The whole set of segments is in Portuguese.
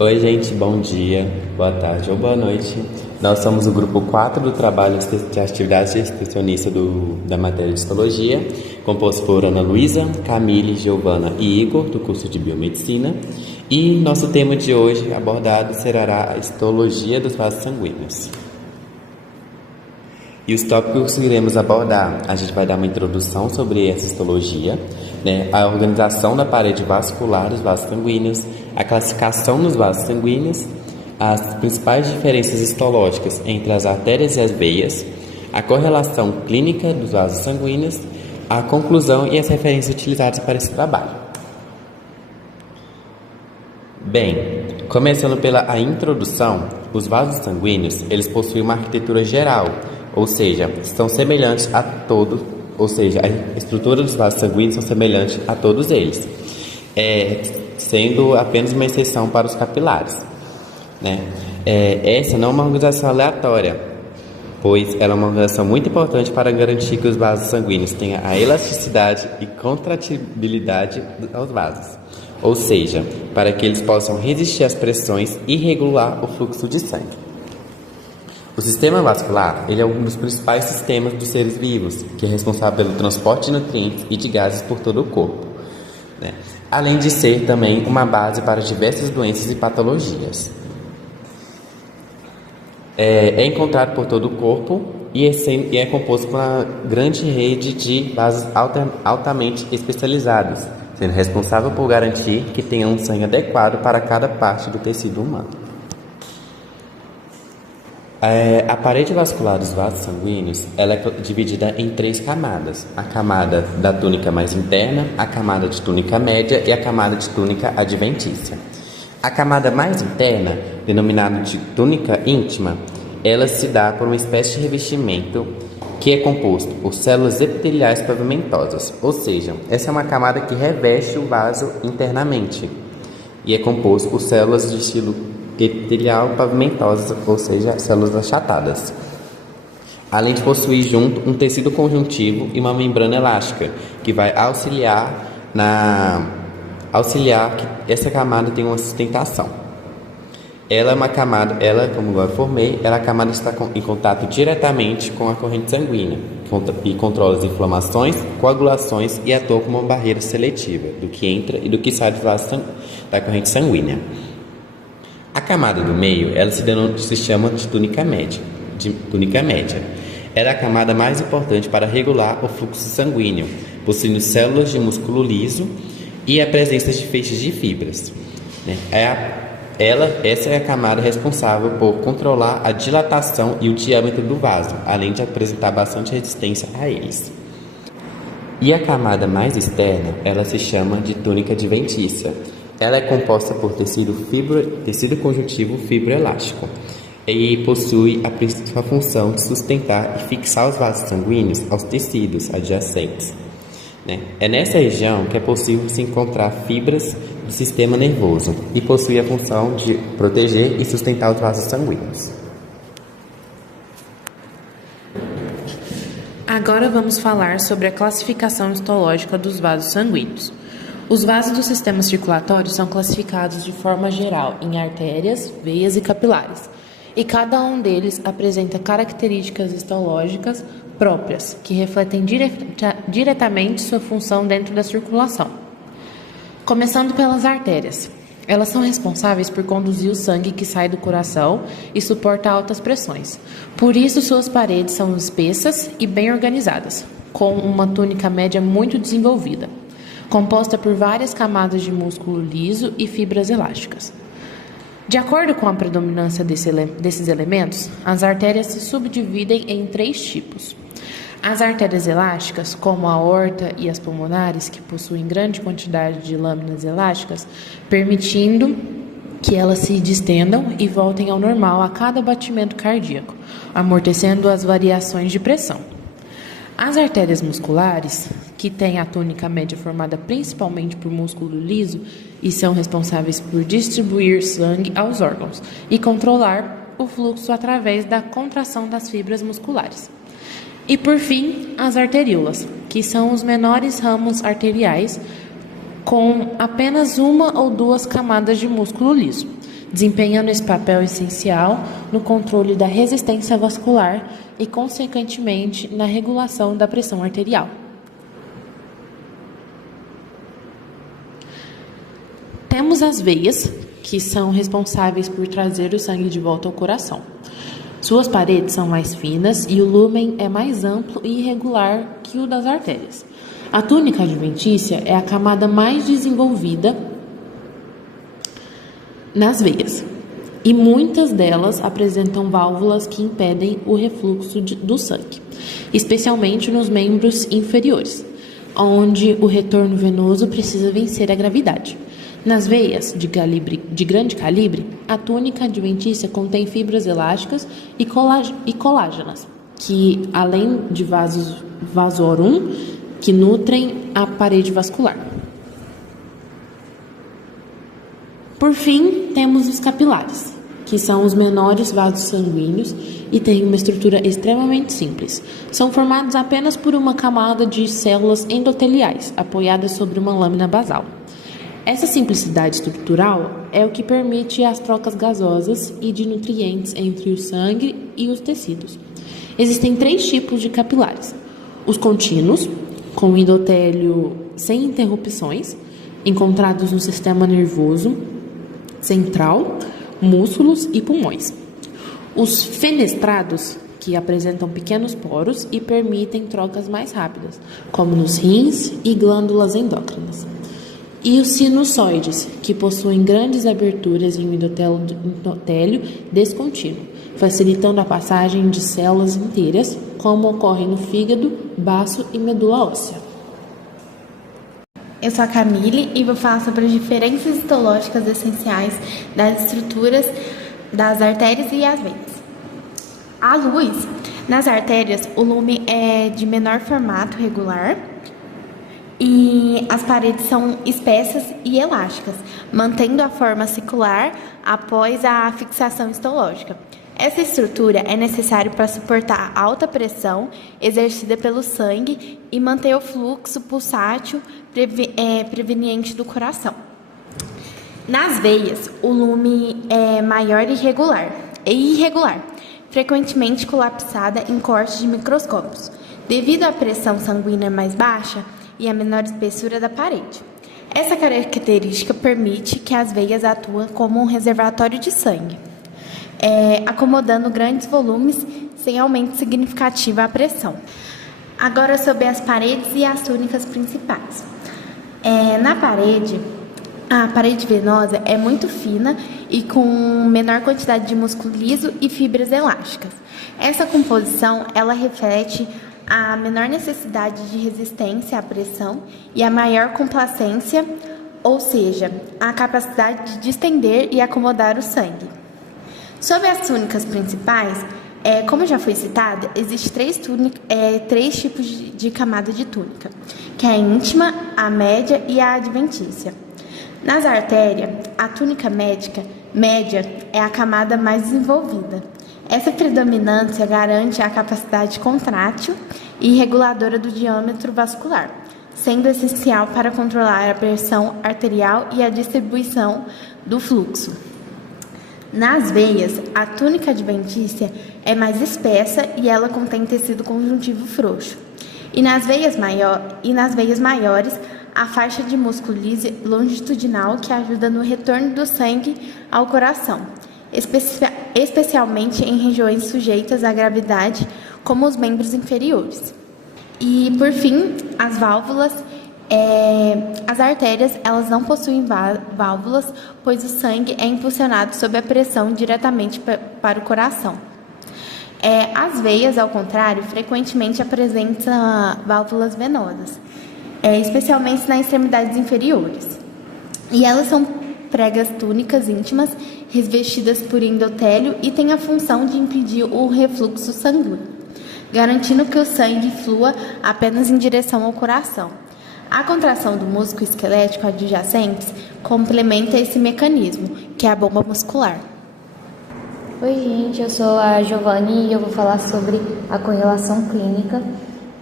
Oi, gente, bom dia, boa tarde ou boa noite. Nós somos o grupo 4 do trabalho de atividades de extensionista da matéria de histologia, composto por Ana Luísa, Camille, Giovana e Igor, do curso de biomedicina. E nosso tema de hoje abordado será a histologia dos vasos sanguíneos. E os tópicos que iremos abordar, a gente vai dar uma introdução sobre essa histologia, a organização da parede vascular dos vasos sanguíneos, a classificação dos vasos sanguíneos, as principais diferenças histológicas entre as artérias e as veias, a correlação clínica dos vasos sanguíneos, a conclusão e as referências utilizadas para esse trabalho. Bem, começando pela a introdução, os vasos sanguíneos, eles possuem uma arquitetura geral, ou seja, são semelhantes a todos, ou seja, a estrutura dos vasos sanguíneos são semelhantes a todos eles, sendo apenas uma exceção para os capilares. Essa não é uma organização aleatória, pois ela é uma organização muito importante para garantir que os vasos sanguíneos tenham a elasticidade e contratibilidade aos vasos, ou seja, para que eles possam resistir às pressões e regular o fluxo de sangue. O sistema vascular ele é um dos principais sistemas dos seres vivos, que é responsável pelo transporte de nutrientes e de gases por todo o corpo, além de ser também uma base para diversas doenças e patologias. É encontrado por todo o corpo e é composto por uma grande rede de vasos altamente especializados, sendo responsável por garantir que tenha um sangue adequado para cada parte do tecido humano. A parede vascular dos vasos sanguíneos ela é dividida em 3 camadas: a camada da túnica mais interna, a camada de túnica média e a camada de túnica adventícia. A camada mais interna, denominada de túnica íntima, ela se dá por uma espécie de revestimento que é composto por células epiteliais pavimentosas, ou seja, essa é uma camada que reveste o vaso internamente e é composto por células de estilo epitelial pavimentosas, ou seja, células achatadas. Além de possuir junto um tecido conjuntivo e uma membrana elástica, que vai auxiliar que essa camada tenha uma sustentação. Ela é uma camada, como eu informei, a camada está em contato diretamente com a corrente sanguínea e controla as inflamações, coagulações e atua como uma barreira seletiva do que entra e do que sai da corrente sanguínea. A camada do meio, ela se chama de túnica média. Ela é a camada mais importante para regular o fluxo sanguíneo, possuindo células de músculo liso e a presença de feixes de fibras. Essa é a camada responsável por controlar a dilatação e o diâmetro do vaso, além de apresentar bastante resistência a eles. E a camada mais externa, ela se chama de túnica adventícia. Ela é composta por tecido conjuntivo fibroelástico e possui a principal função de sustentar e fixar os vasos sanguíneos aos tecidos adjacentes. É nessa região que é possível se encontrar fibras do sistema nervoso e possui a função de proteger e sustentar os vasos sanguíneos. Agora vamos falar sobre a classificação histológica dos vasos sanguíneos. Os vasos do sistema circulatório são classificados de forma geral em artérias, veias e capilares, e cada um deles apresenta características histológicas próprias, que refletem diretamente sua função dentro da circulação. Começando pelas artérias. Elas são responsáveis por conduzir o sangue que sai do coração e suporta altas pressões. Por isso, suas paredes são espessas e bem organizadas, com uma túnica média muito desenvolvida, composta por várias camadas de músculo liso e fibras elásticas. De acordo com a predominância desses elementos, as artérias se subdividem em 3 tipos. As artérias elásticas, como a aorta e as pulmonares, que possuem grande quantidade de lâminas elásticas, permitindo que elas se distendam e voltem ao normal a cada batimento cardíaco, amortecendo as variações de pressão. As artérias musculares, que têm a túnica média formada principalmente por músculo liso e são responsáveis por distribuir sangue aos órgãos e controlar o fluxo através da contração das fibras musculares. E, por fim, as arteríolas, que são os menores ramos arteriais com apenas uma ou duas camadas de músculo liso, desempenhando esse papel essencial no controle da resistência vascular e, consequentemente, na regulação da pressão arterial. Temos as veias, que são responsáveis por trazer o sangue de volta ao coração. Suas paredes são mais finas e o lúmen é mais amplo e irregular que o das artérias. A túnica adventícia é a camada mais desenvolvida nas veias, e muitas delas apresentam válvulas que impedem o refluxo do sangue, especialmente nos membros inferiores, onde o retorno venoso precisa vencer a gravidade. Nas veias de grande calibre, a túnica adventícia contém fibras elásticas e colágenas, que, além de vasorum, que nutrem a parede vascular. Por fim, temos os capilares, que são os menores vasos sanguíneos e têm uma estrutura extremamente simples. São formados apenas por uma camada de células endoteliais, apoiadas sobre uma lâmina basal. Essa simplicidade estrutural é o que permite as trocas gasosas e de nutrientes entre o sangue e os tecidos. Existem 3 tipos de capilares: os contínuos, com endotélio sem interrupções, encontrados no sistema nervoso central, músculos e pulmões. Os fenestrados, que apresentam pequenos poros e permitem trocas mais rápidas, como nos rins e glândulas endócrinas. E os sinusoides, que possuem grandes aberturas em um endotélio descontínuo, facilitando a passagem de células inteiras, como ocorre no fígado, baço e medula óssea. Eu sou a Camille e vou falar sobre as diferenças histológicas essenciais das estruturas das artérias e as veias. A luz. Nas artérias, o lume é de menor formato regular e as paredes são espessas e elásticas, mantendo a forma circular após a fixação histológica. Essa estrutura é necessária para suportar a alta pressão exercida pelo sangue e manter o fluxo pulsátil preveniente do coração. Nas veias, o lume é maior e irregular, frequentemente colapsada em cortes de microscópios, devido à pressão sanguínea mais baixa e à menor espessura da parede. Essa característica permite que as veias atuem como um reservatório de sangue, acomodando grandes volumes sem aumento significativo à pressão. Agora, sobre as paredes e as túnicas principais. A parede venosa é muito fina e com menor quantidade de músculo liso e fibras elásticas. Essa composição, ela reflete a menor necessidade de resistência à pressão e a maior complacência, ou seja, a capacidade de distender e acomodar o sangue. Sobre as túnicas principais, como já foi citado, existem 3 tipos de camada de túnica, que é a íntima, a média e a adventícia. Nas artérias, a túnica média é a camada mais desenvolvida. Essa predominância garante a capacidade contrátil e reguladora do diâmetro vascular, sendo essencial para controlar a pressão arterial e a distribuição do fluxo. Nas veias, a túnica adventícia é mais espessa e ela contém tecido conjuntivo frouxo. E nas veias maiores, a faixa de músculo liso longitudinal que ajuda no retorno do sangue ao coração, especialmente em regiões sujeitas à gravidade, como os membros inferiores. E, por fim, as válvulas. As artérias, elas não possuem válvulas, pois o sangue é impulsionado sob a pressão diretamente para o coração. As veias, ao contrário, frequentemente apresentam válvulas venosas, especialmente nas extremidades inferiores. E elas são pregas túnicas íntimas, revestidas por endotélio e têm a função de impedir o refluxo sanguíneo, garantindo que o sangue flua apenas em direção ao coração. A contração do músculo esquelético adjacente complementa esse mecanismo, que é a bomba muscular. Oi, gente, eu sou a Giovanni e eu vou falar sobre a correlação clínica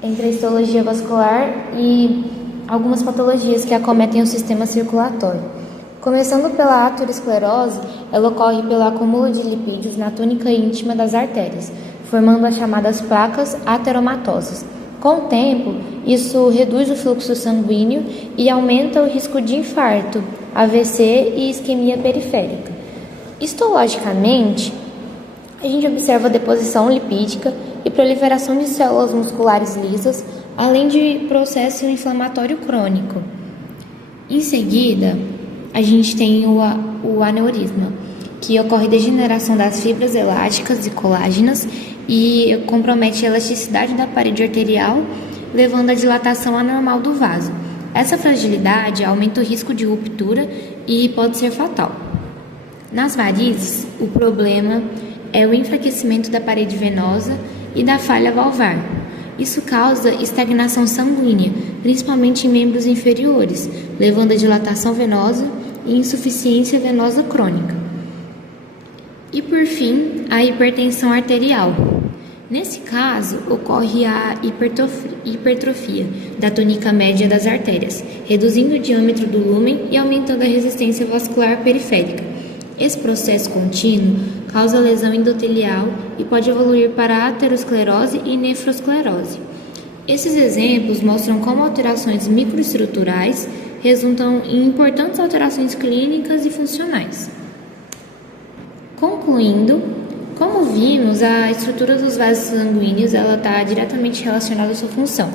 entre a histologia vascular e algumas patologias que acometem o sistema circulatório. Começando pela aterosclerose, ela ocorre pelo acúmulo de lipídios na túnica íntima das artérias, formando as chamadas placas ateromatosas. Com o tempo, isso reduz o fluxo sanguíneo e aumenta o risco de infarto, AVC e isquemia periférica. Histologicamente, a gente observa a deposição lipídica e proliferação de células musculares lisas, além de processo inflamatório crônico. Em seguida, a gente tem o aneurisma, que ocorre degeneração das fibras elásticas e colágenas e compromete a elasticidade da parede arterial, levando à dilatação anormal do vaso. Essa fragilidade aumenta o risco de ruptura e pode ser fatal. Nas varizes, o problema é o enfraquecimento da parede venosa e da falha valvar. Isso causa estagnação sanguínea, principalmente em membros inferiores, levando à dilatação venosa e insuficiência venosa crônica. E por fim, a hipertensão arterial. Nesse caso, ocorre a hipertrofia da túnica média das artérias, reduzindo o diâmetro do lúmen e aumentando a resistência vascular periférica. Esse processo contínuo causa lesão endotelial e pode evoluir para aterosclerose e nefrosclerose. Esses exemplos mostram como alterações microestruturais resultam em importantes alterações clínicas e funcionais. Concluindo, como vimos, a estrutura dos vasos sanguíneos está diretamente relacionada à sua função.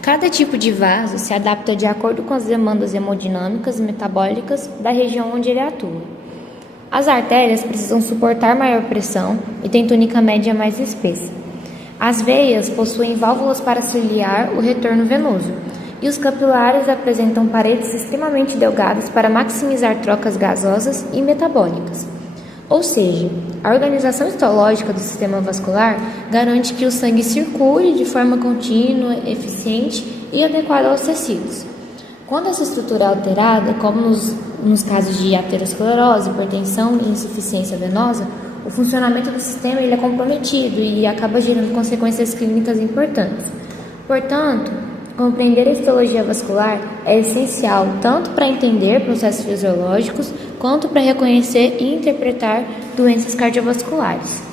Cada tipo de vaso se adapta de acordo com as demandas hemodinâmicas e metabólicas da região onde ele atua. As artérias precisam suportar maior pressão e têm túnica média mais espessa. As veias possuem válvulas para auxiliar o retorno venoso, e os capilares apresentam paredes extremamente delgadas para maximizar trocas gasosas e metabólicas. Ou seja, a organização histológica do sistema vascular garante que o sangue circule de forma contínua, eficiente e adequada aos tecidos. Quando essa estrutura é alterada, como nos casos de aterosclerose, hipertensão e insuficiência venosa, o funcionamento do sistema ele é comprometido e acaba gerando consequências clínicas importantes. Portanto, compreender a histologia vascular é essencial tanto para entender processos fisiológicos quanto para reconhecer e interpretar doenças cardiovasculares.